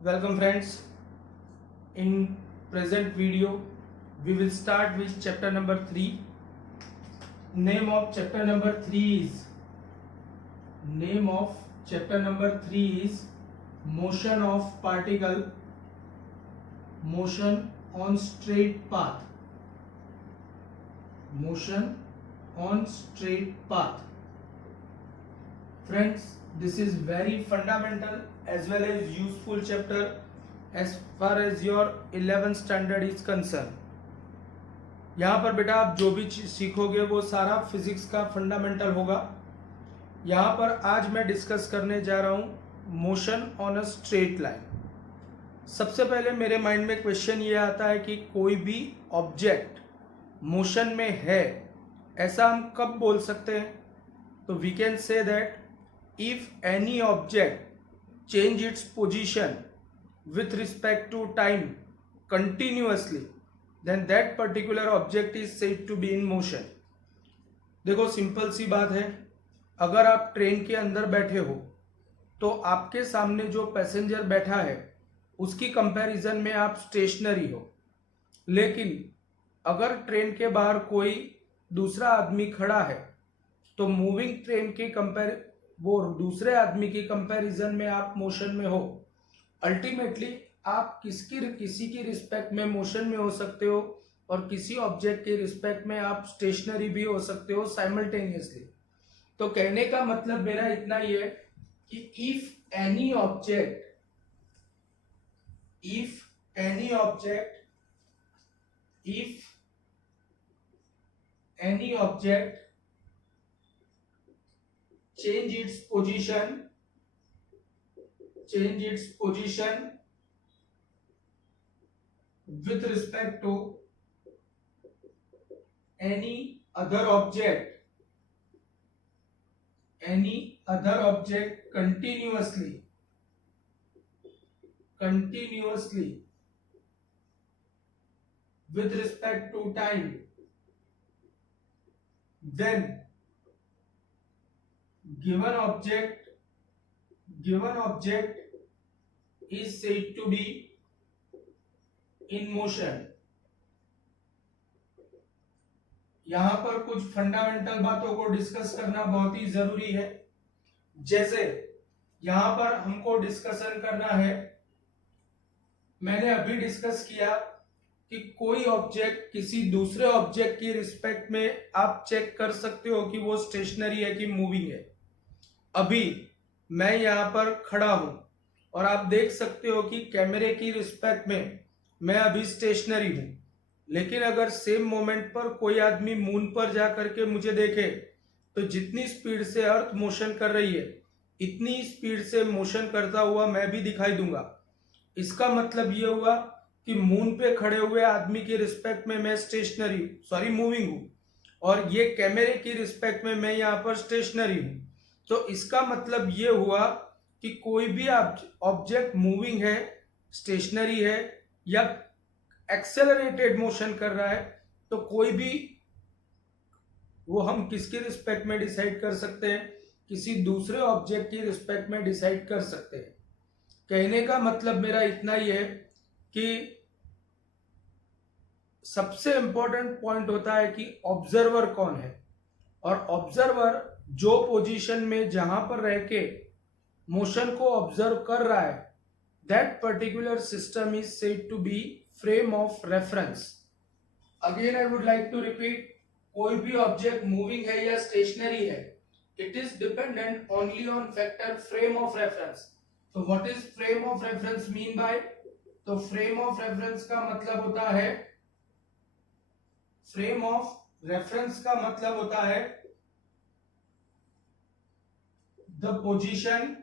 Welcome friends. In present video we will start with chapter number 3. Name of chapter number 3 is motion of particle, motion on straight path. Friends, this is very fundamental as well as useful chapter as far as your 11th standard is concerned. यहाँ पर बेटा आप जो भी सीखोगे वो सारा physics का फंडामेंटल होगा. यहाँ पर आज मैं डिस्कस करने जा रहा हूँ motion on a straight line. सबसे पहले मेरे माइंड में क्वेश्चन ये आता है कि कोई भी ऑब्जेक्ट मोशन में है ऐसा हम कब बोल सकते हैं. तो we can say that if any object change its position with respect to time continuously, then that particular object is said to be in motion. देखो सिंपल सी बात है, अगर आप ट्रेन के अंदर बैठे हो तो आपके सामने जो पैसेंजर बैठा है उसकी कंपैरिजन में आप स्टेशनरी हो, लेकिन अगर ट्रेन के बाहर कोई दूसरा आदमी खड़ा है तो मूविंग ट्रेन के वो दूसरे आदमी की कंपैरिजन में आप मोशन में हो. अल्टीमेटली आप किसी की रिस्पेक्ट में मोशन में हो सकते हो और किसी ऑब्जेक्ट के रिस्पेक्ट में आप स्टेशनरी भी हो सकते हो साइमल्टेनियसली. तो कहने का मतलब मेरा इतना ही है कि if any object change its position with respect to any other object continuously with respect to time, then given object is said to be in motion. यहां पर कुछ फंडामेंटल बातों को डिस्कस करना बहुत ही जरूरी है. जैसे यहां पर हमको डिस्कशन करना है, मैंने अभी डिस्कस किया कि कोई ऑब्जेक्ट किसी दूसरे ऑब्जेक्ट की रिस्पेक्ट में आप चेक कर सकते हो कि वो स्टेशनरी है कि मूविंग है. अभी मैं यहाँ पर खड़ा हूं और आप देख सकते हो कि कैमरे की रिस्पेक्ट में मैं अभी स्टेशनरी हूं, लेकिन अगर सेम मोमेंट पर कोई आदमी मून पर जा करके मुझे देखे तो जितनी स्पीड से अर्थ मोशन कर रही है इतनी स्पीड से मोशन करता हुआ मैं भी दिखाई दूंगा. इसका मतलब ये हुआ कि मून पे खड़े हुए आदमी की रिस्पेक्ट में मैं मूविंग हूं और ये कैमरे की रिस्पेक्ट में मैं यहाँ पर स्टेशनरी हूं. तो इसका मतलब ये हुआ कि कोई भी ऑब्जेक्ट मूविंग है, स्टेशनरी है या एक्सेलरेटेड मोशन कर रहा है, तो कोई भी वो हम किसकी रिस्पेक्ट में डिसाइड कर सकते हैं, किसी दूसरे ऑब्जेक्ट की रिस्पेक्ट में डिसाइड कर सकते हैं. कहने का मतलब मेरा इतना ही है कि सबसे इंपॉर्टेंट पॉइंट होता है कि ऑब्जर्वर कौन है, और ऑब्जर्वर जो पोजीशन में जहां पर रह के मोशन को ऑब्जर्व कर रहा है, that particular system is said to be frame of reference. Again I would like to repeat, कोई भी ऑब्जेक्ट मूविंग है या स्टेशनरी है, it is dependent only on factor frame of reference. तो what is frame of reference mean by? तो frame of reference का मतलब होता है the position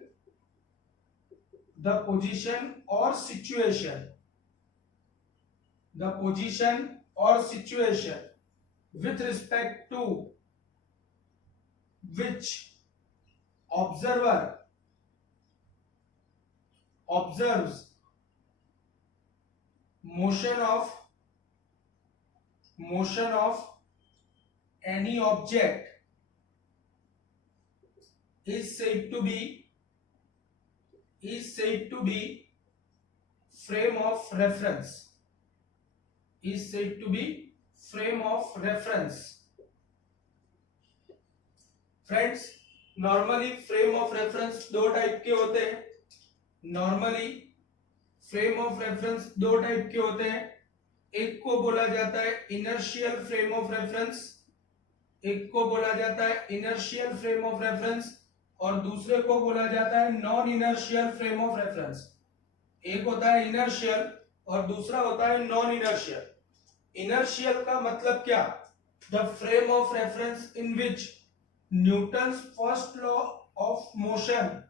or situation with respect to which observer observes motion of any object is said to be frame of reference. Is said to be frame of reference. Friends, normally frame of reference दो type के होते हैं. Normally frame of reference दो type के होते हैं. एक को बोला जाता है इनर्शियल फ्रेम ऑफ रेफरेंस, एक को बोला जाता है इनर्शियल फ्रेम ऑफ रेफरेंस, और दूसरे को बोला जाता है non inertial frame of reference. एक होता है इनर्शियल और दूसरा होता है नॉन इनर्शियल. इनर्शियल का मतलब क्या? The frame of reference in which Newton's first law of motion,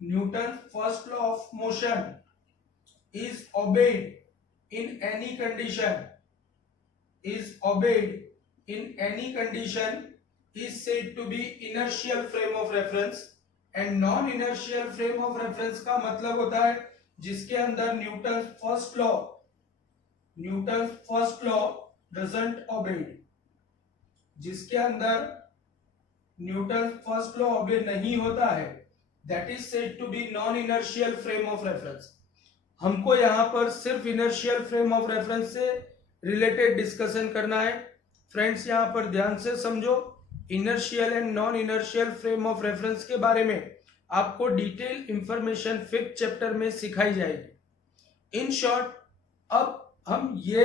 Newton's first law of motion is obeyed in any condition, is obeyed in any condition is said to be inertial frame of reference. and non inertial frame of reference का मतलब होता है जिसके अंदर Newton's first law doesn't obeyed, जिसके अंदर Newton's first law ओबे नहीं होता है, that is said to be non inertial frame of reference. हमको यहाँ पर सिर्फ इनर्शियल फ्रेम ऑफ रेफरेंस से रिलेटेड डिस्कशन करना है. फ्रेंड्स, यहाँ पर ध्यान से समझो, inertial and non inertial frame of reference के बारे में आपको डिटेल इंफॉर्मेशन 5th चैप्टर में सिखाई जाएगी. इन शॉर्ट, अब हम ये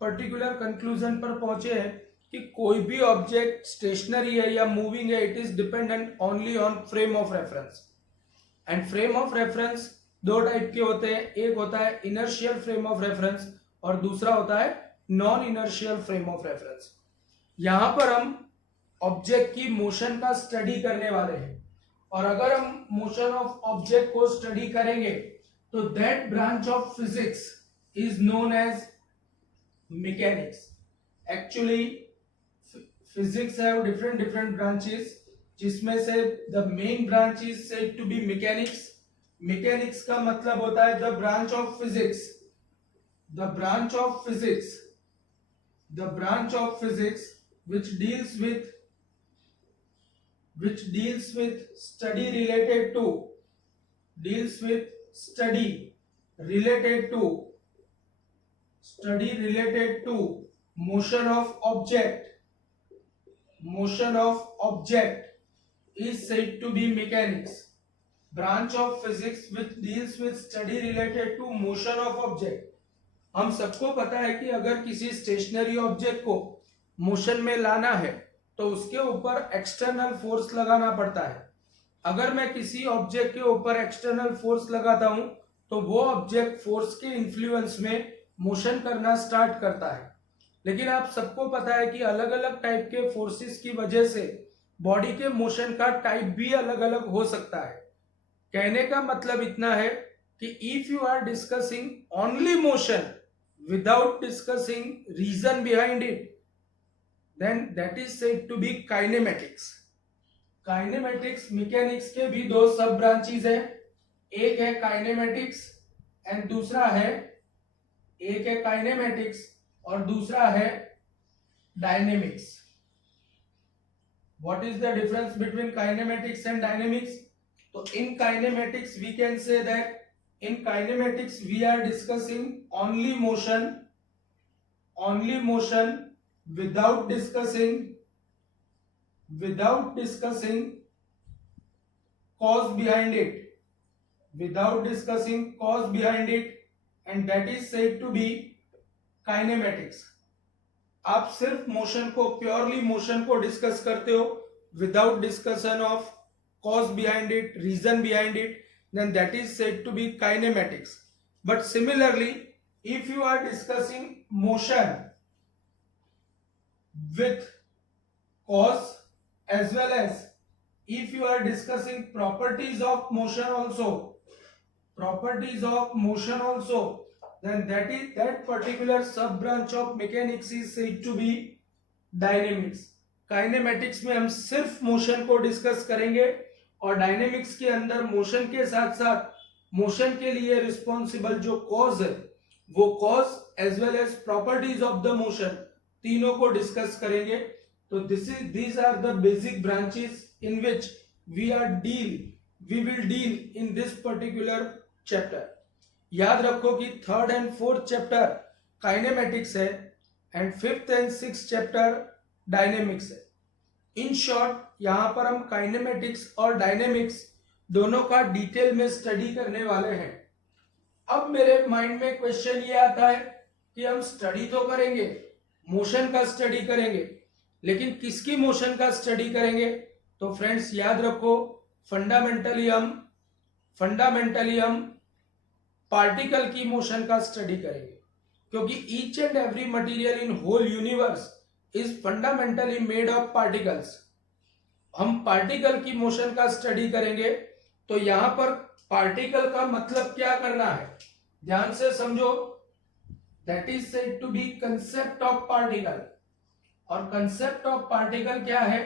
पर्टिकुलर कंक्लूजन पर पहुंचे हैं कि कोई भी ऑब्जेक्ट स्टेशनरी है या मूविंग है, it is dependent only on frame of reference. And frame of reference दो टाइप के होते हैं. एक होता है इनर्शियल फ्रेम ऑफ रेफरेंस और दूसरा होता है non inertial frame of reference. यहां पर हम ऑब्जेक्ट की मोशन का स्टडी करने वाले हैं, और अगर हम मोशन ऑफ ऑब्जेक्ट को स्टडी करेंगे तो that branch of physics is known as mechanics. Actually physics have different branches, जिसमें से the main branch is said to be mechanics. Mechanics का मतलब होता है the branch of physics, the branch of physics, the branch of physics which deals with study related to motion of object is said to be mechanics. Branch of physics which deals with study related to motion of object. हम सबको पता है कि अगर किसी stationery object को motion में लाना है तो उसके ऊपर एक्सटर्नल फोर्स लगाना पड़ता है. अगर मैं किसी ऑब्जेक्ट के ऊपर एक्सटर्नल फोर्स लगाता हूं तो वो ऑब्जेक्ट फोर्स के इन्फ्लुएंस में मोशन करना स्टार्ट करता है. लेकिन आप सबको पता है कि अलग अलग टाइप के फोर्सेस की वजह से बॉडी के मोशन का टाइप भी अलग अलग हो सकता है. कहने का मतलब इतना है कि if you are discussing only motion without discussing reason behind it, then that is said to be kinematics. Kinematics mechanics के भी दो सब ब्रांचेस हैं. एक है काइनेमेटिक्स एंड दूसरा है, एक है काइनेमेटिक्स और दूसरा है dynamics. What is the difference between kinematics and dynamics? तो in kinematics we can say that in kinematics we are discussing only motion without discussing cause behind it, and that is said to be kinematics. आप सिर्फ motion को, purely motion को discuss करते हो without discussion of cause behind it, reason behind it, then that is said to be kinematics. But similarly, if you are discussing motion with cause, as well as if you are discussing properties of motion also, then that particular sub branch of mechanics is said to be dynamics. Kinematics में हम सिर्फ motion को discuss करेंगे और dynamics के अंदर motion के साथ साथ मोशन के लिए रिस्पॉन्सिबल जो कॉज है वो cause as well as properties of the motion, तीनों को डिस्कस करेंगे. तो these are the basic branches in which we will deal in this particular chapter. याद रखो कि third and fourth chapter kinematics है and fifth and six chapter dynamics है। In short यहाँ पर हम काइनेमेटिक्स और डायनेमिक्स दोनों का डिटेल में स्टडी करने वाले हैं। अब मेरे माइंड में क्वेश्चन ये आता है कि हम स्टडी तो करेंगे, मोशन का स्टडी करेंगे, लेकिन किसकी मोशन का स्टडी करेंगे? तो फ्रेंड्स याद रखो, फंडामेंटली हम पार्टिकल की मोशन का स्टडी करेंगे, क्योंकि each and every material in whole universe is fundamentally made of particles. हम पार्टिकल की मोशन का स्टडी करेंगे, तो यहां पर पार्टिकल का मतलब क्या करना है, ध्यान से समझो। That is said to be concept of particle. और कंसेप्ट ऑफ पार्टिकल क्या है?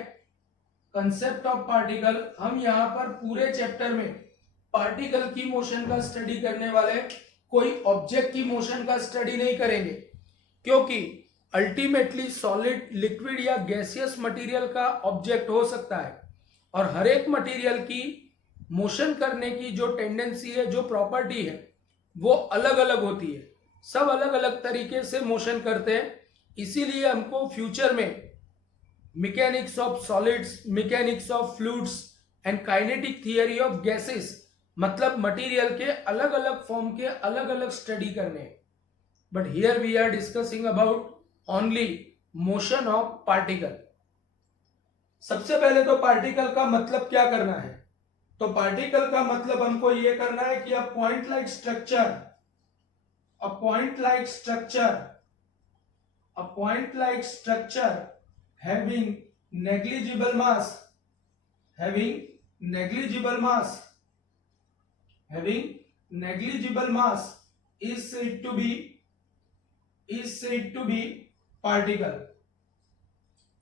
कंसेप्ट ऑफ पार्टिकल, हम यहां पर पूरे चैप्टर में पार्टिकल की मोशन का स्टडी करने वाले, कोई ऑब्जेक्ट की मोशन का स्टडी नहीं करेंगे, क्योंकि अल्टीमेटली सॉलिड, लिक्विड या गैसियस मटेरियल का ऑब्जेक्ट हो सकता है, और हर एक मटेरियल की मोशन करने की जो टेंडेंसी है, जो प्रॉपर्टी है, वो अलग अलग होती है। सब अलग अलग तरीके से मोशन करते हैं। इसीलिए हमको फ्यूचर में mechanics of solids, mechanics of fluids and kinetic theory of gases, मतलब मटेरियल के अलग अलग फॉर्म के अलग अलग स्टडी करने। But here we are discussing about only motion of particle. सबसे पहले तो पार्टिकल का मतलब क्या करना है? तो पार्टिकल का मतलब हमको यह करना है कि अ point like structure having negligible mass is said to be particle.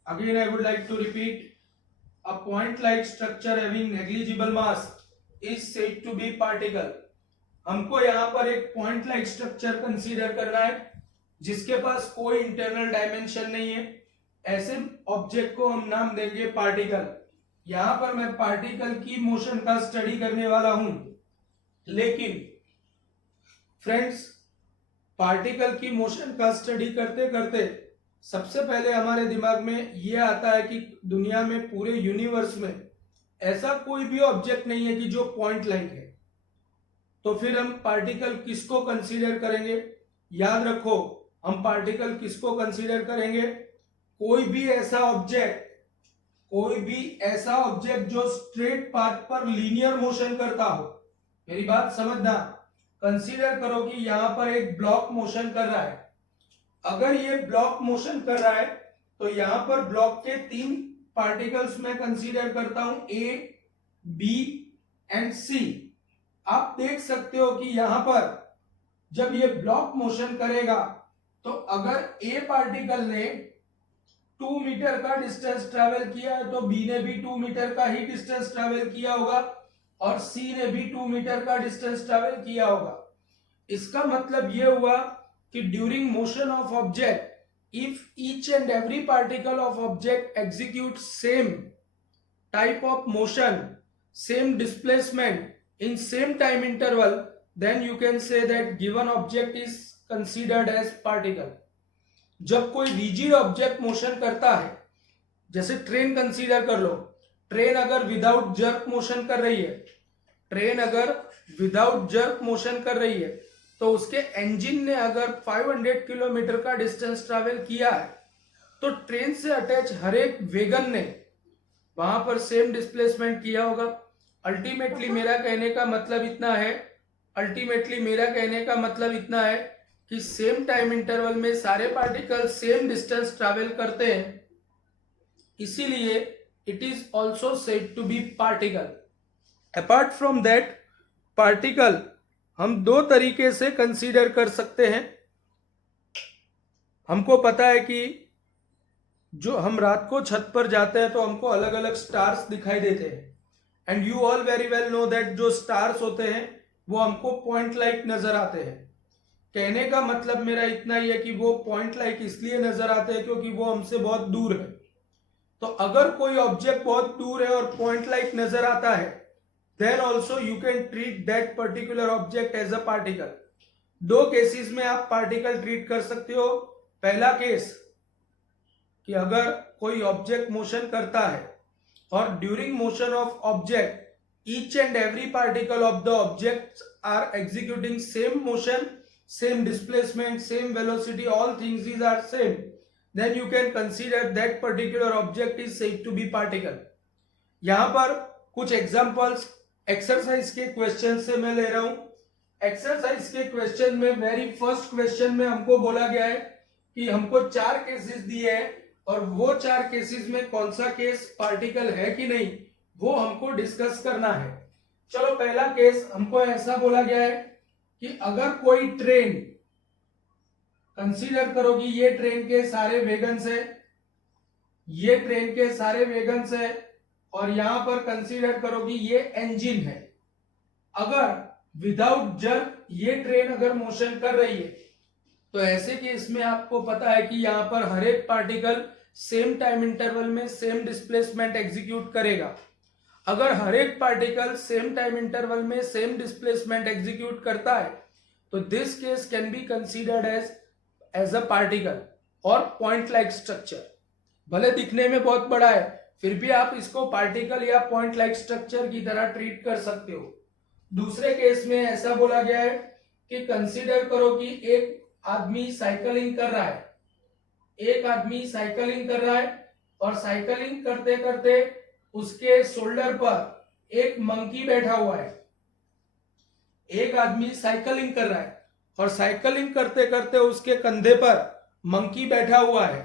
Again I would like to repeat, a point like structure having negligible mass is said to be particle. हमको यहाँ पर एक पॉइंट लाइक स्ट्रक्चर कंसीडर करना है जिसके पास कोई internal dimension नहीं है। ऐसे ऑब्जेक्ट को हम नाम देंगे पार्टिकल। यहां पर मैं पार्टिकल की मोशन का स्टडी करने वाला हूं, लेकिन फ्रेंड्स पार्टिकल की मोशन का स्टडी करते करते सबसे पहले हमारे दिमाग में यह आता है कि दुनिया में, पूरे यूनिवर्स में ऐसा कोई भी ऑब्जेक्ट नहीं है कि जो पॉइंट लाइक है। तो फिर हम पार्टिकल किसको कंसीडर करेंगे? याद रखो, हम पार्टिकल किसको कंसीडर करेंगे? कोई भी ऐसा ऑब्जेक्ट जो स्ट्रेट पाथ पर लीनियर मोशन करता हो। मेरी बात समझना, कंसीडर करो कि यहां पर एक ब्लॉक मोशन कर रहा है। अगर ये ब्लॉक मोशन कर रहा है तो यहां पर ब्लॉक के 3 पार्टिकल्स में कंसीडर करता हूं, ए, बी एंड सी। आप देख सकते हो कि यहां पर जब ये ब्लॉक मोशन करेगा तो अगर ए पार्टिकल ने 2 मीटर का डिस्टेंस ट्रेवल किया है तो बी ने भी 2 मीटर का ही डिस्टेंस ट्रेवल किया होगा और सी ने भी 2 मीटर का डिस्टेंस ट्रेवल किया होगा। इसका मतलब यह हुआ कि during motion of object, if each and every particle of object execute same type of motion, same displacement in same time interval, then you can say that given object is considered as particle. जब कोई rigid object motion करता है, जैसे train consider कर लो, train अगर without jerk motion कर रही है, तो उसके इंजन ने अगर 500 किलोमीटर का डिस्टेंस ट्रैवल किया है तो ट्रेन से अटैच हर एक वेगन ने वहां पर सेम डिस्प्लेसमेंट किया होगा। अल्टीमेटली मेरा कहने का मतलब इतना है कि सेम टाइम इंटरवल में सारे पार्टिकल सेम डिस्टेंस ट्रैवल करते हैं, इसीलिए it is also said to be particle. Apart from that, particle हम 2 तरीके से कंसीडर कर सकते हैं। हमको पता है कि जो हम रात को छत पर जाते हैं तो हमको अलग अलग स्टार्स दिखाई देते हैं, and you all very well know that जो स्टार्स होते हैं वो हमको पॉइंट लाइक नजर आते हैं। कहने का मतलब मेरा इतना ही है कि वो पॉइंट लाइक इसलिए नजर आते हैं क्योंकि वो हमसे बहुत दूर है। तो अगर कोई ऑब्जेक्ट बहुत दूर है और पॉइंट लाइक नजर आता है, then also you can treat that particular object as a particle. दो केसेस में आप पार्टिकल ट्रीट कर सकते हो। पहला केस कि अगर कोई ऑब्जेक्ट मोशन करता है और during motion of object each and every particle of the objects are executing same motion, same displacement, same velocity, all things are same, then you can consider that particular object is said to be particle. यहाँ पर कुछ examples exercise के question से मैं ले रहा हूं। Exercise के क्वेश्चन में वेरी फर्स्ट क्वेश्चन में हमको बोला गया है कि हमको 4 केसेस दिए हैं और वो 4 केसेस में कौन सा केस पार्टिकल है कि नहीं वो हमको डिस्कस करना है। चलो पहला केस हमको ऐसा बोला गया है कि अगर कोई ट्रेन, कंसीडर करो कि ये ट्रेन के सारे वेगन्स है, ये ट्रेन के सारे वेगन्स है और यहां पर कंसीडर करो कि ये इंजन है। अगर विदाउट जर्क ये ट्रेन अगर मोशन कर रही है तो ऐसे केस में आपको पता है कि यहां पर हर एक पार्टिकल सेम टाइम इंटरवल में सेम डिस्प्लेसमेंट एग्जीक्यूट करेगा। अगर हर एक पार्टिकल सेम टाइम इंटरवल में सेम डिस्प्लेसमेंट एग्जीक्यूट करता है तो this case can be considered as a particle और पॉइंट लाइक स्ट्रक्चर। भले दिखने में बहुत बड़ा है फिर भी आप इसको पार्टिकल या पॉइंट लाइक स्ट्रक्चर की तरह ट्रीट कर सकते हो। दूसरे केस में ऐसा बोला गया है कि कंसीडर करो कि एक आदमी साइकिलिंग कर रहा है, एक आदमी साइकिलिंग कर रहा है और साइकिलिंग करते करते उसके शोल्डर पर एक मंकी बैठा हुआ है। एक आदमी साइकिलिंग कर रहा है और साइकिलिंग करते करते उसके कंधे पर मंकी बैठा हुआ है।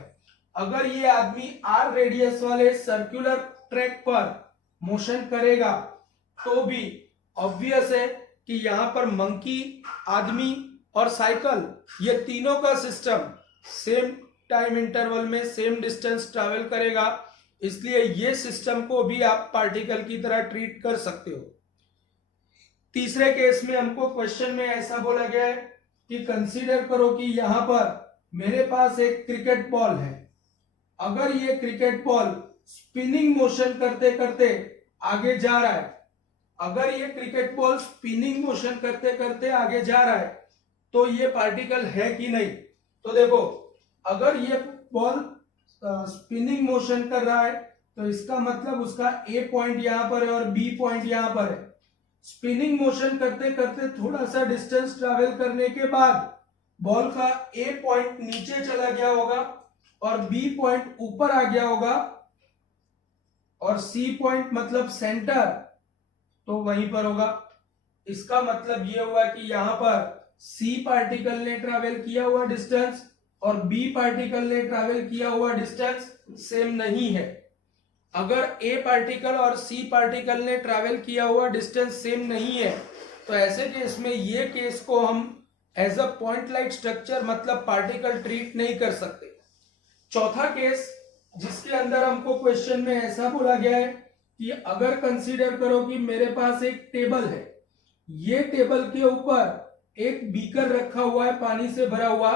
अगर ये आदमी आर रेडियस वाले सर्कुलर ट्रैक पर मोशन करेगा तो भी ऑब्वियस है कि यहां पर मंकी, आदमी और साइकिल ये तीनों का सिस्टम सेम टाइम इंटरवल में सेम डिस्टेंस ट्रैवल करेगा, इसलिए ये सिस्टम को भी आप पार्टिकल की तरह ट्रीट कर सकते हो। तीसरे केस में हमको क्वेश्चन में ऐसा बोला गया है कि कंसीडर करो कि यहां पर मेरे पास एक क्रिकेट बॉल है। अगर ये क्रिकेट बॉल स्पिनिंग मोशन करते करते आगे जा रहा है, अगर ये क्रिकेट बॉल स्पिनिंग मोशन करते करते आगे जा रहा है तो ये पार्टिकल है कि नहीं। तो देखो अगर ये बॉल स्पिनिंग मोशन कर रहा है तो इसका मतलब उसका ए पॉइंट यहां पर है और बी पॉइंट यहां पर है। स्पिनिंग मोशन करते करते थोड़ा सा डिस्टेंस ट्रैवल करने के बाद बॉल का ए पॉइंट नीचे चला गया होगा और बी पॉइंट ऊपर आ गया होगा और सी पॉइंट मतलब सेंटर तो वहीं पर होगा। इसका मतलब यह हुआ कि यहां पर सी पार्टिकल ने ट्रैवल किया हुआ डिस्टेंस और बी पार्टिकल ने ट्रैवल किया हुआ डिस्टेंस सेम नहीं है। अगर ए पार्टिकल और सी पार्टिकल ने ट्रैवल किया हुआ डिस्टेंस सेम नहीं है तो ऐसे केस में ये केस को हम as a point like structure मतलब पार्टिकल ट्रीट नहीं कर सकते। चौथा केस जिसके अंदर हमको क्वेश्चन में ऐसा बोला गया है कि अगर कंसीडर करो कि मेरे पास एक टेबल है, ये टेबल के ऊपर एक बीकर रखा हुआ है पानी से भरा हुआ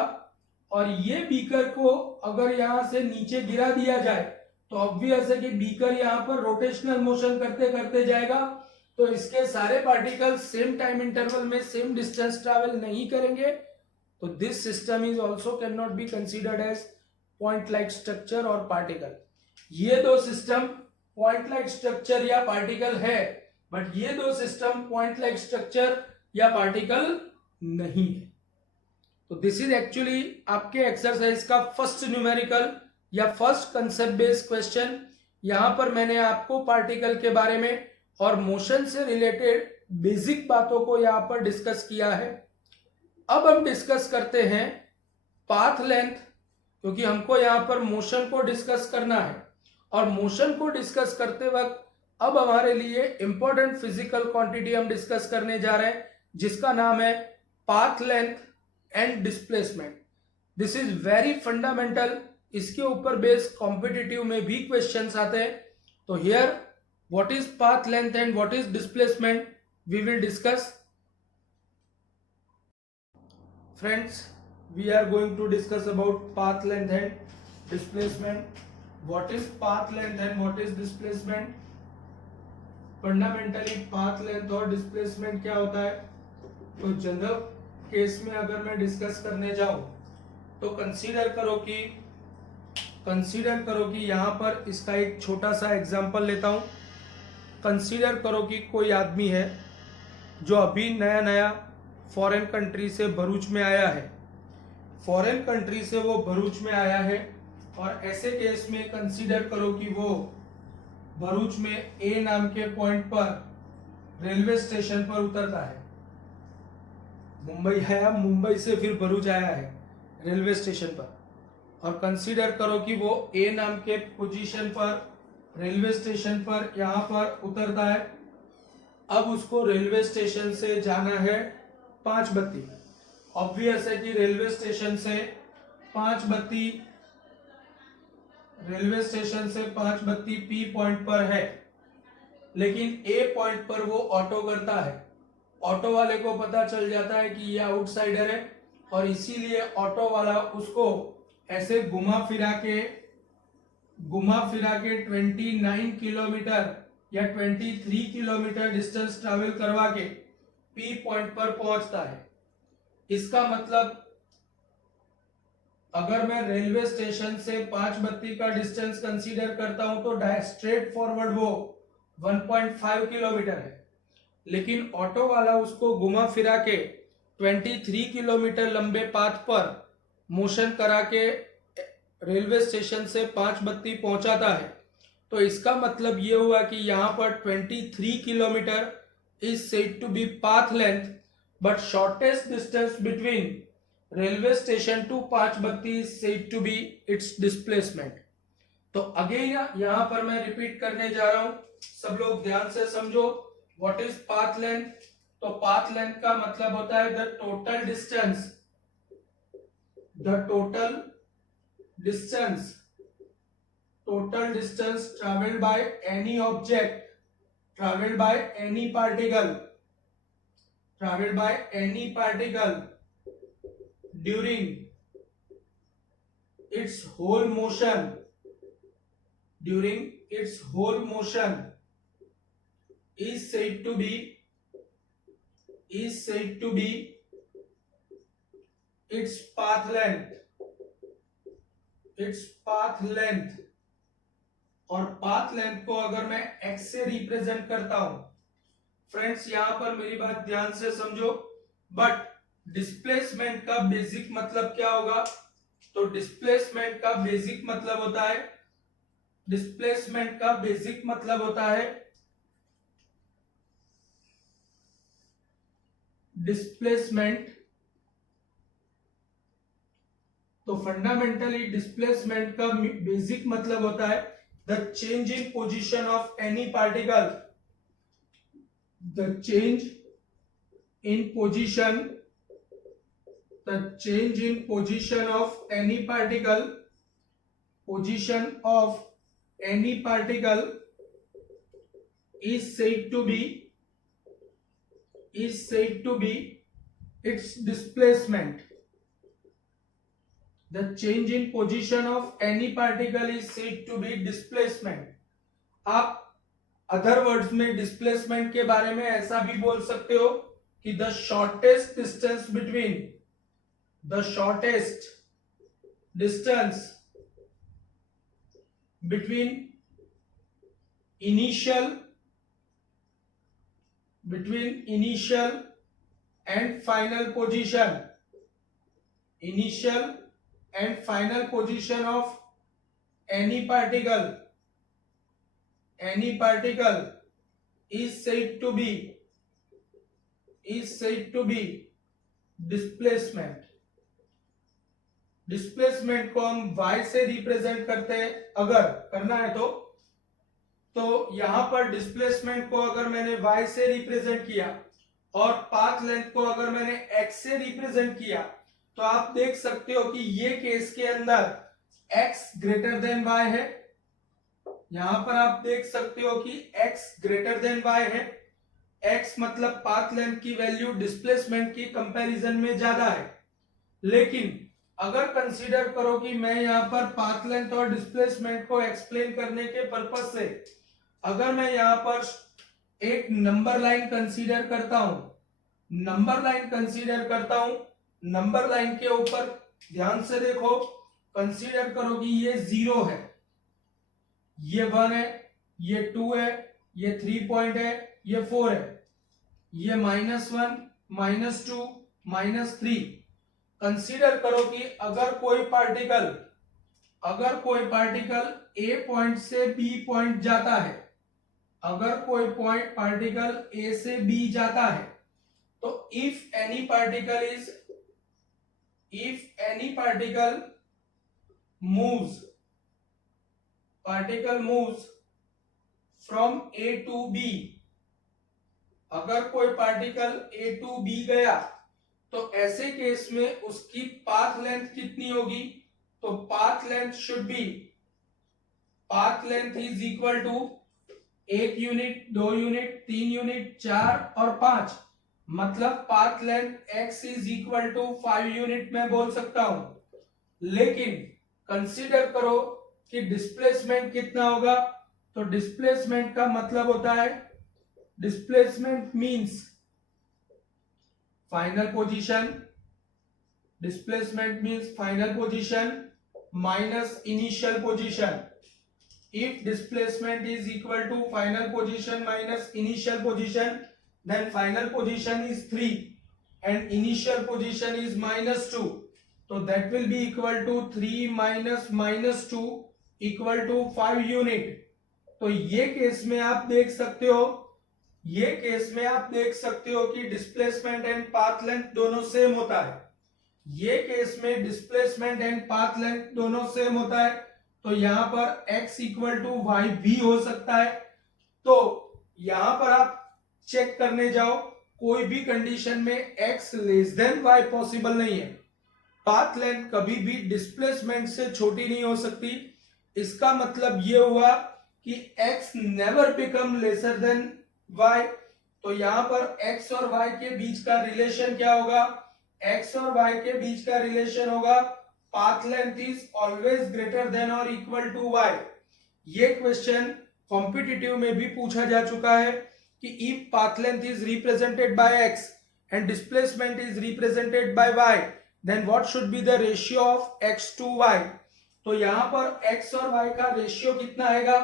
और ये बीकर को अगर यहां से नीचे गिरा दिया जाए तो ऑब्वियस है कि बीकर यहां पर रोटेशनल मोशन करते करते जाएगा तो इसके सारे पार्टिकल सेम टाइम इंटरवल में सेम डिस्टेंस ट्रैवल नहीं करेंगे। तो this system is also can not be considered as point like structure और पार्टिकल। ये दो सिस्टम पॉइंट लाइक स्ट्रक्चर या पार्टिकल है बट ये दो सिस्टम पॉइंट लाइक स्ट्रक्चर या पार्टिकल नहीं है। तो दिस इज एक्चुअली आपके एक्सरसाइज का फर्स्ट न्यूमेरिकल या फर्स्ट कंसेप्ट बेस्ड क्वेश्चन। यहां पर मैंने आपको पार्टिकल के बारे में और मोशन से रिलेटेड बेसिक बातों को यहां पर डिस्कस किया है। अब हम डिस्कस करते हैं पाथ लेंथ, क्योंकि हमको यहां पर मोशन को डिस्कस करना है और मोशन को डिस्कस करते वक्त अब हमारे लिए इंपॉर्टेंट फिजिकल क्वांटिटी हम डिस्कस करने जा रहे हैं जिसका नाम है path length and displacement. This is very fundamental, इसके ऊपर बेस्ड कॉम्पिटिटिव में भी क्वेश्चंस आते हैं। तो here what is path length and what is displacement we will discuss. Friends, we are going to discuss about path length and displacement. What is path length and what is displacement? Fundamentally path length और displacement क्या होता है? तो general case में अगर मैं discuss करने जाऊं तो कंसीडर करो कि यहाँ पर इसका एक छोटा सा एग्जांपल लेता हूँ। कंसीडर करो कि कोई आदमी है जो अभी नया नया फॉरेन कंट्री से भरूच में आया है। फॉरेन कंट्री से वो भरूच में आया है और ऐसे केस में कंसीडर करो कि वो भरूच में ए नाम के पॉइंट पर रेलवे स्टेशन पर उतरता है। मुंबई आया, मुंबई से फिर भरूच आया है रेलवे स्टेशन पर, और कंसीडर करो कि वो ए नाम के पोजीशन पर रेलवे स्टेशन पर यहाँ पर उतरता है। अब उसको रेलवे स्टेशन से जाना है पांचबत्ती। ऑब्वियस है कि रेलवे स्टेशन से पांचबत्ती पी पॉइंट पर है, लेकिन ए पॉइंट पर वो ऑटो करता है। ऑटो वाले को पता चल जाता है कि ये आउटसाइडर है और इसीलिए ऑटो वाला उसको ऐसे घुमा फिरा के 29 किलोमीटर या 23 किलोमीटर डिस्टेंस ट्रैवल करवा के पी पॉइंट पर पहुंचता है। इसका मतलब अगर मैं रेलवे स्टेशन से पांचबत्ती का डिस्टेंस कंसीडर करता हूं तो स्ट्रेट फॉरवर्ड वो 1.5 किलोमीटर है, लेकिन ऑटो वाला उसको घुमा फिरा के 23 किलोमीटर लंबे पाथ पर मोशन करा के रेलवे स्टेशन से पांचबत्ती पहुंचाता है। तो इसका मतलब ये हुआ कि यहाँ पर 23 kilometre is said to be path length, but shortest distance between railway station to Panchbatti is said to be its displacement. तो अगेन यहाँ पर मैं रिपीट करने जा रहा हूं, सब लोग ध्यान से समझो। What is path length? तो पाथ लेंथ का मतलब होता है the total distance traveled by any object, traveled by any particle during its whole motion is said to be its path length। और पाथ लेंथ को अगर मैं x से रिप्रेजेंट करता हूं, फ्रेंड्स यहां पर मेरी बात ध्यान से समझो, बट डिस्प्लेसमेंट का बेसिक मतलब क्या होगा? तो डिस्प्लेसमेंट का बेसिक मतलब होता है डिस्प्लेसमेंट। तो फंडामेंटली डिस्प्लेसमेंट का बेसिक मतलब होता है the change in position of any particle, position of any particle is said to be its displacement। The change in position of any particle is said to be displacement। आप other words में displacement के बारे में ऐसा भी बोल सकते हो कि the shortest distance between initial and final position of any particle is said to be displacement। Displacement को हम y से रिप्रेजेंट करते हैं अगर करना है तो यहां पर डिस्प्लेसमेंट को अगर मैंने y से रिप्रेजेंट किया और पाथ लेंथ को अगर मैंने x से रिप्रेजेंट किया, तो आप देख सकते हो कि ये केस के अंदर x ग्रेटर देन y है। यहां पर आप देख सकते हो कि x ग्रेटर देन y है। x मतलब पाथ लेंथ की वैल्यू डिस्प्लेसमेंट की कंपैरिजन में ज्यादा है। लेकिन अगर कंसीडर करो कि मैं यहां पर पाथ लेंथ और डिस्प्लेसमेंट को एक्सप्लेन करने के पर्पज से अगर मैं यहां पर एक नंबर लाइन कंसीडर करता हूं, नंबर लाइन कंसीडर करता हूं। नंबर लाइन के ऊपर ध्यान से देखो, कंसीडर करो कि ये 0 है, ये 1 है, ये 2 है, ये 3 पॉइंट है, ये 4 है, ये -1, -2, -3। कंसीडर करो कि अगर कोई पार्टिकल ए पॉइंट से बी पॉइंट जाता है, अगर कोई पार्टिकल ए से बी जाता है, तो if any particle moves from A to B, अगर कोई पार्टिकल ए टू बी गया तो ऐसे केस में उसकी पाथ लेंथ कितनी होगी? तो path length is equal to 1 unit, 2 unit, 3 unit, 4 और 5, मतलब path length x is equal to 5 unit में बोल सकता हूं। लेकिन कंसीडर करो कि डिस्प्लेसमेंट कितना होगा। तो डिस्प्लेसमेंट का मतलब होता है, displacement means final position minus initial position. If displacement is equal to final position minus initial position, then final position is 3 and initial position is -2. So that will be equal to 3 minus -2 equal to 5 unit. तो ये case में आप देख सकते हो कि displacement and path length दोनों same होता है। ये केस में डिस्प्लेसमेंट एंड पाथ लेंथ दोनों सेम होता है, तो यहां पर x इक्वल टू वाई भी हो सकता है। तो यहां पर आप चेक करने जाओ, कोई भी कंडीशन में x less than y possible नहीं है। पाथ लेंथ कभी भी डिस्प्लेसमेंट से छोटी नहीं हो सकती। इसका मतलब ये हुआ कि x never become lesser than y। तो यहां पर x और y के बीच का रिलेशन क्या होगा? x और y के बीच का रिलेशन होगा path length is always greater than or equal to y। ये क्वेश्चन कॉम्पिटिटिव में भी पूछा जा चुका है कि if path length is represented by x and displacement is represented by y, then what should be the ratio of x to y। तो यहां पर x और y का रेशियो कितना आएगा?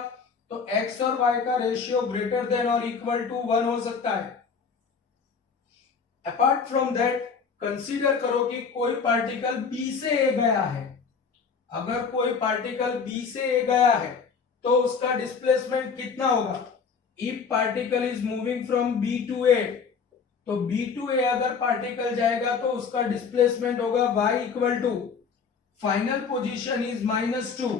तो x और y का रेशियो ग्रेटर देन और इक्वल टू 1 हो सकता है। अपार्ट फ्रॉम दैट, कंसीडर करो कि कोई पार्टिकल B से A गया है। अगर कोई पार्टिकल B से A गया है तो उसका डिस्प्लेसमेंट कितना होगा? If particle is moving from B to A, तो B टू A अगर पार्टिकल जाएगा तो उसका डिस्प्लेसमेंट होगा y equal to final position is -2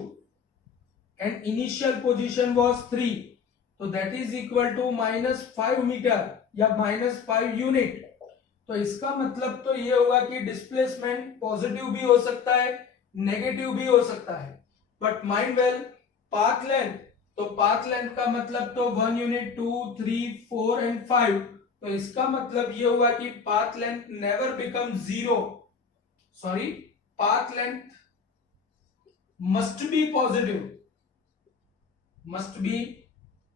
and initial position was 3, तो that is equal to -5 metre या -5 यूनिट। तो इसका मतलब तो ये होगा कि डिस्प्लेसमेंट पॉजिटिव भी हो सकता है, नेगेटिव भी हो सकता है। But mind well, path length, तो पाथ लेंथ का मतलब तो 1 यूनिट, 2, 3, 4 एंड 5। तो इसका मतलब ये हुआ कि path length never become 0, sorry, path length must be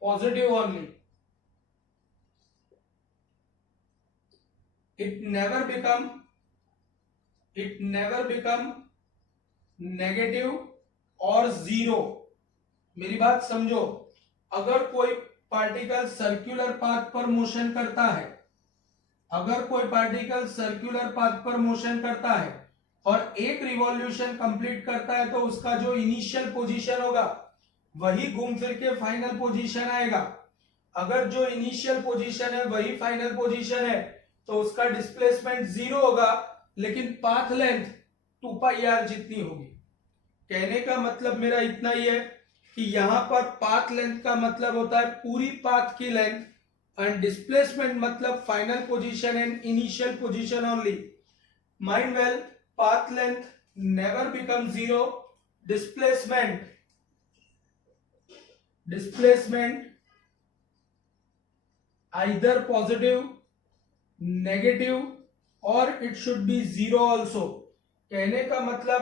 positive only. it never become negative और 0। मेरी बात समझो, अगर कोई पार्टिकल सर्कुलर पाथ पर मोशन करता है, और एक रिवॉल्यूशन कंप्लीट करता है, तो उसका जो इनिशियल पोजीशन होगा वही घूम फिर के फाइनल पोजीशन आएगा। अगर जो इनिशियल पोजीशन है वही फाइनल पोजीशन है तो उसका डिस्प्लेसमेंट 0 होगा, लेकिन पाथ लेंथ 2πr जितनी होगी। कहने का मतलब मेरा इतना ही है कि यहां पर पाथ लेंथ का मतलब होता है पूरी पाथ की लेंथ, एंड डिस्प्लेसमेंट मतलब final position and initial position only. Mind well, path length never become 0, displacement either positive, negative और इट शुड बी 0 ऑल्सो। कहने का मतलब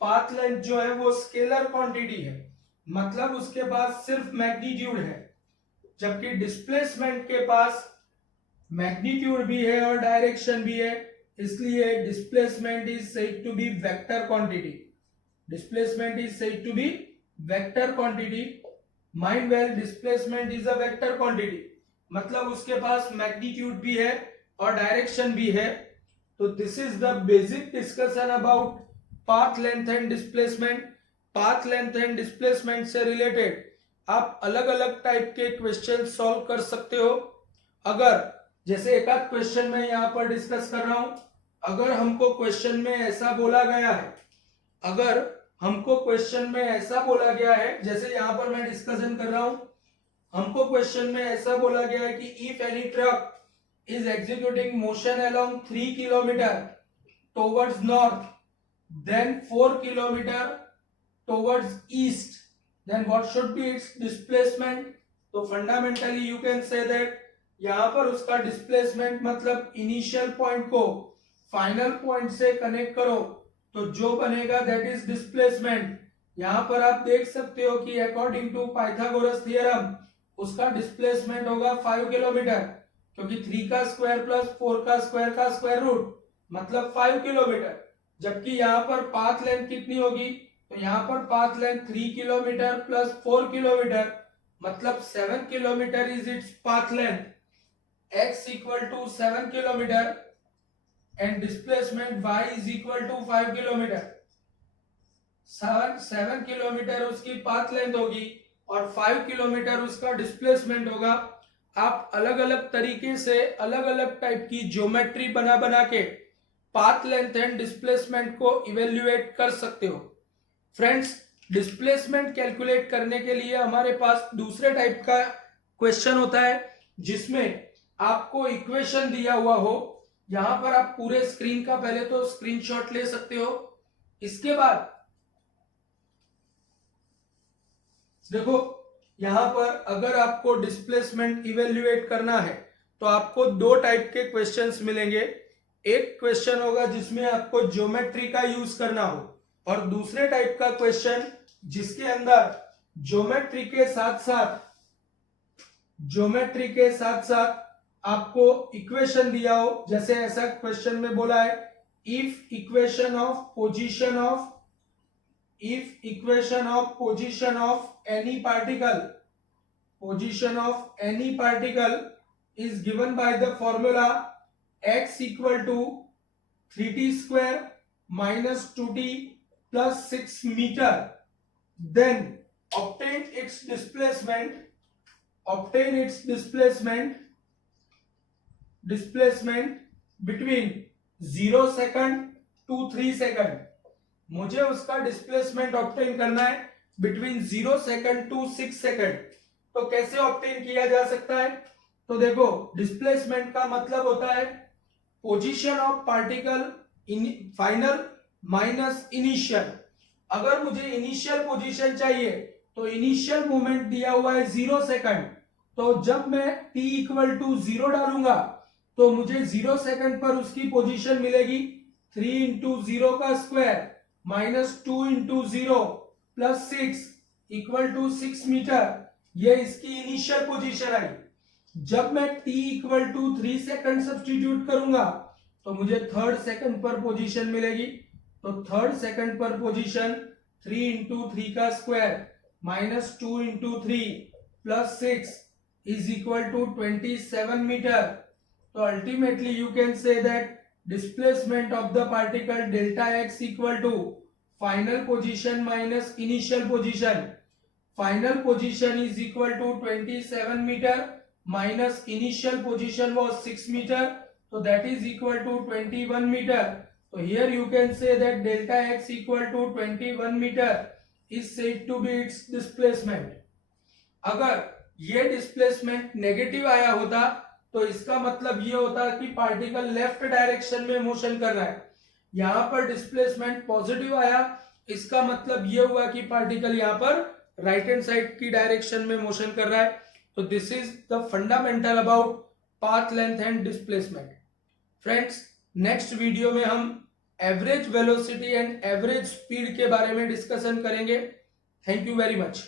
पाथ लेंथ जो है वो स्केलर क्वांटिटी है, मतलब उसके पास सिर्फ मैग्नीट्यूड है, जबकि डिस्प्लेसमेंट के पास मैग्नीट्यूड भी है और डायरेक्शन भी है, इसलिए displacement is said to be vector quantity. Displacement is said to be vector quantity. Mind well, displacement is a vector quantity, मतलब उसके पास मैग्नीट्यूड भी है और डायरेक्शन भी है। तो this is the basic discussion about path length and displacement. Path length and displacement से related आप अलग अलग टाइप के क्वेश्चन सॉल्व कर सकते हो। अगर जैसे एक आध क्वेश्चन में यहां पर डिस्कस कर रहा हूं, अगर हमको क्वेश्चन में ऐसा बोला गया है, अगर हमको क्वेश्चन में ऐसा बोला गया है, जैसे यहां पर मैं डिस्कशन कर रहा हूं, हमको क्वेश्चन में ऐसा बोला गया है कि if any truck is executing motion along 3 kilometre towards north, then 4 kilometre towards east, then what should be its displacement? तो fundamentally you can say that यहां पर उसका डिस्प्लेसमेंट मतलब इनिशियल पॉइंट को फाइनल पॉइंट से कनेक्ट करो तो जो बनेगा दैट इज डिस्प्लेसमेंट। यहां पर आप देख सकते हो कि अकॉर्डिंग टू पाइथागोरस थ्योरम उसका डिस्प्लेसमेंट होगा 5 किलोमीटर, क्योंकि 3 का स्क्वायर प्लस 4 का स्क्वायर रूट मतलब 5 किलोमीटर। जबकि यहाँ पर पाथ लेंथ कितनी होगी, तो यहाँ पर path length 3 kilometre plus 4 kilometre मतलब 7 kilometre is its path length. x equal to 7 kilometre and displacement y is equal to 5 kilometre. 7 kilometre उसकी पाथ लेंथ होगी और 5 किलोमीटर उसका डिस्प्लेसमेंट होगा। आप अलग अलग तरीके से अलग अलग टाइप की ज्योमेट्री बना के पाथ लेंथ एंड डिस्प्लेसमेंट को इवेल्युएट कर सकते हो। फ्रेंड्स, डिस्प्लेसमेंट कैलकुलेट करने के लिए हमारे पास दूसरे टाइप का क्वेश्चन होता है जिसमें आपको इक्वेशन दिया हुआ हो। यहां पर आप पूरे स्क्रीन का पहले तो स्क्रीनशॉट ले सकते हो। इसके बाद देखो, यहां पर अगर आपको डिस्प्लेसमेंट इवेल्युएट करना है तो आपको दो टाइप के क्वेश्चंस मिलेंगे। एक क्वेश्चन होगा जिसमें आपको ज्योमेट्री का यूज करना हो और दूसरे टाइप का क्वेश्चन जिसके अंदर ज्योमेट्री के साथ साथ आपको इक्वेशन दिया हो। जैसे ऐसा क्वेश्चन में बोला है if equation of position of any particle is given by the formula x equal to 3t square minus 2t plus 6 meter, then obtain its displacement between 0 second to 3 second। मुझे उसका displacement obtain करना है between 0 second to 6 second. तो कैसे obtain किया जा सकता है, तो देखो, डिस्प्लेसमेंट का मतलब होता है position of particle final minus initial. अगर मुझे इनिशियल पोजीशन चाहिए तो इनिशियल मूवमेंट दिया हुआ है 0 सेकंड, तो जब मैं t इक्वल टू 0 डालूंगा तो मुझे 0 सेकंड पर उसकी पोजीशन मिलेगी 3 इंटू 0 का square minus 2 into 0 plus 6 equal to 6 metre. ये इसकी इनिशियल पोजीशन आई। जब मैं t equal to 3 second substitute करूंगा तो मुझे थर्ड सेकंड पर पोजीशन मिलेगी। तो थर्ड सेकंड पर पोजीशन 3 इंटू 3 का square minus 2 into 3 plus 6 is equal to 27 metre. तो ultimately you can say that displacement of the particle delta x equal to final position minus initial position. Final position is equal to 27 metre minus initial position was 6 meter, so that is equal to 21 meter. So here you can say that delta x equal to 21 meter is said to be its displacement. अगर ये displacement negative आया होता तो इसका मतलब ये होता कि पार्टिकल लेफ्ट डायरेक्शन में मोशन कर रहा है। यहाँ पर डिस्प्लेसमेंट पॉजिटिव आया, इसका मतलब ये हुआ कि पार्टिकल यहाँ पर राइट हैंड साइड की डायरेक्शन में मोशन कर रहा है। तो this is the fundamental about path length and displacement. Friends, next video में हम average velocity and average speed के बारे में डिस्कशन करेंगे। Thank you very much.